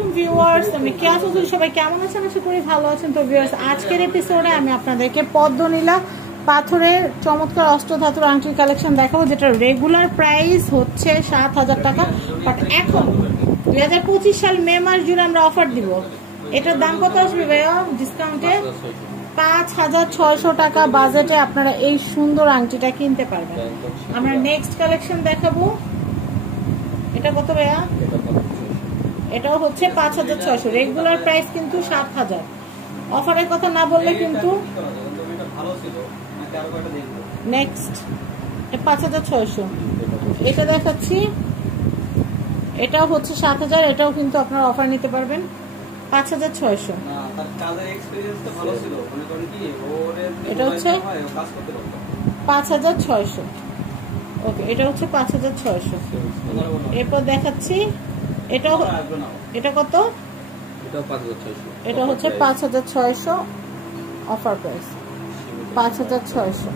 আলাইকুম ভিউয়ার্স, আমি কেয়া চৌধুরী। সবাই কেমন আছেন? আশা করি ভালো আছেন। তো ভিউয়ার্স, আজকের এপিসোডে আমি আপনাদেরকে পদ্মনীলা পাথরের চমৎকার অষ্টধাতুর আংটির কালেকশন দেখাবো, যেটা রেগুলার প্রাইস হচ্ছে 7,000 টাকা। বাট এখন 2025 সাল মে মাস জুড়ে আমরা অফার দিব। এটার দাম কত আসবে ভাইয়া ডিসকাউন্টে? 5,600 টাকা বাজেটে আপনারা এই সুন্দর আংটিটা কিনতে পারবেন। আমরা নেক্সট কালেকশন দেখাবো। এটা কত ভাইয়া? এটাও হচ্ছে 5,600। রেগুলার প্রাইস কিন্তু 7,000। অফারের কথা না বললে কিন্তু নেক্সট 5,600। এটা দেখাচ্ছি, এটাও হচ্ছে 7,000। এটাও কিন্তু আপনারা অফার নিতে পারবেন 5,600। এটা হচ্ছে 5,600। ওকে, এটা হচ্ছে 5,600। এরপর দেখাচ্ছি, এটা কত? এটা হচ্ছে 5,600 অফার প্রাইস, 5,600।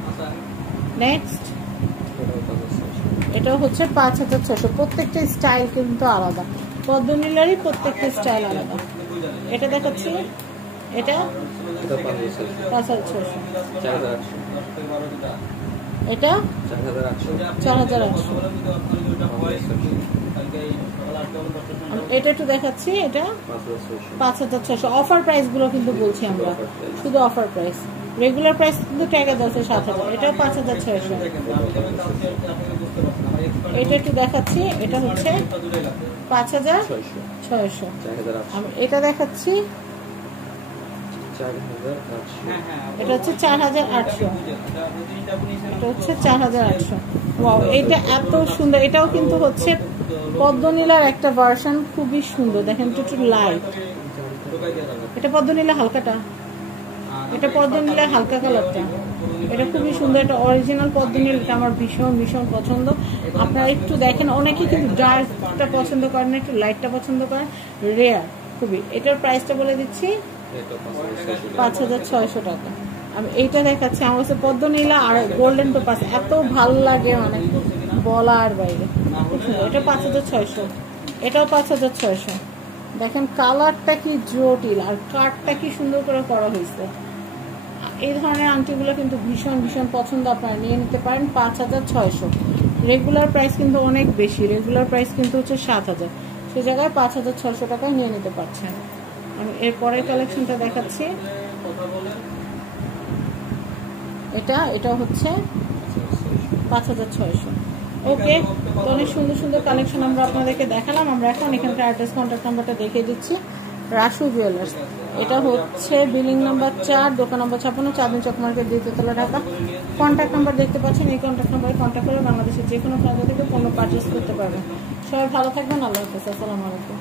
নেক্সট এটাও হচ্ছে 5,600। প্রত্যেকটা স্টাইল কিন্তু আলাদা, পদ্মনীলারই প্রত্যেকটা স্টাইল আলাদা। এটা দেখাচ্ছি, এটা 5,600। এটা 4,800। এটা একটু দেখাচ্ছি, এটা 5,600। অফার প্রাইস গুলো কিন্তু বলছি আমরা, শুধু অফার প্রাইস। রেগুলার প্রাইস কিন্তু ট্যাগে আছে 7,000। এটাও 5,600। এটা একটু দেখাচ্ছি, এটা হচ্ছে 5,600। এটা দেখাচ্ছি, এটা হচ্ছে 4,800। এটা হচ্ছে 4,800। ওয়াও, এটা এত সুন্দর। এটাও কিন্তু হচ্ছে পদ্মনীলার একটা ভার্সন, খুবই সুন্দর। দেখেন একটু লাইট। এটা পদ্মনীলা হালকাটা, এটা পদ্মনীলা হালকা কালারটা। এটা খুবই সুন্দর। এটা অরিজিনাল পদ্মনীলা, এটা আমার ভীষণ ভীষণ পছন্দ। আপনারা একটু দেখেন, অনেকে কিন্তু ডার্কটা পছন্দ করেন না, একটু লাইটটা পছন্দ করেন, রেয়ার খুবই। এটার প্রাইসটা বলে দিচ্ছি, 5,600 টাকা। আমি এইটা দেখাচ্ছি, আমার কাছে পদ্মনীলা আর গোল্ডেন টোপাস এত ভালো লাগে, মানে বলার বাইরে। এটা 5,600। এটাও 5,600। দেখেন কালারটা কি জটিল, আর কাটটা কি সুন্দর করে করা হয়েছে। এই ধরনের আংটিগুলো কিন্তু ভীষণ ভীষণ পছন্দ, আপনারা নিয়ে নিতে পারেন 5,600। রেগুলার প্রাইস কিন্তু অনেক বেশি, রেগুলার প্রাইস কিন্তু হচ্ছে 7,000। সে জায়গায় 5,600 টাকায় নিয়ে নিতে পারছেন। আমি এরপরের কালেকশনটা দেখাচ্ছি, এটা হচ্ছে 5,600। ওকে, তো অনেক সুন্দর সুন্দর কালেকশন আমরা আপনাদেরকে দেখালাম। আমরা এখন এখানকার অ্যাড্রেস, কন্ট্যাক্ট নাম্বারটা দেখিয়ে দিচ্ছি। রাসু জুয়েলার্স, এটা হচ্ছে বিল্ডিং নাম্বার 4, দোকান নম্বর 56, চাঁদনী চক মার্কেট, দ্বিতীয়তলা, ঢাকা। কন্ট্যাক্ট নাম্বার দেখতে পাচ্ছেন, এই কন্ট্যাক্ট নাম্বারে কন্ট্যাক্ট করে বাংলাদেশের যে কোনো প্রান্ত থেকে পণ্য পারচেস করতে পারবেন। সবাই ভালো থাকবেন, আল্লাহ হাফেজ, আসসালামু আলাইকুম।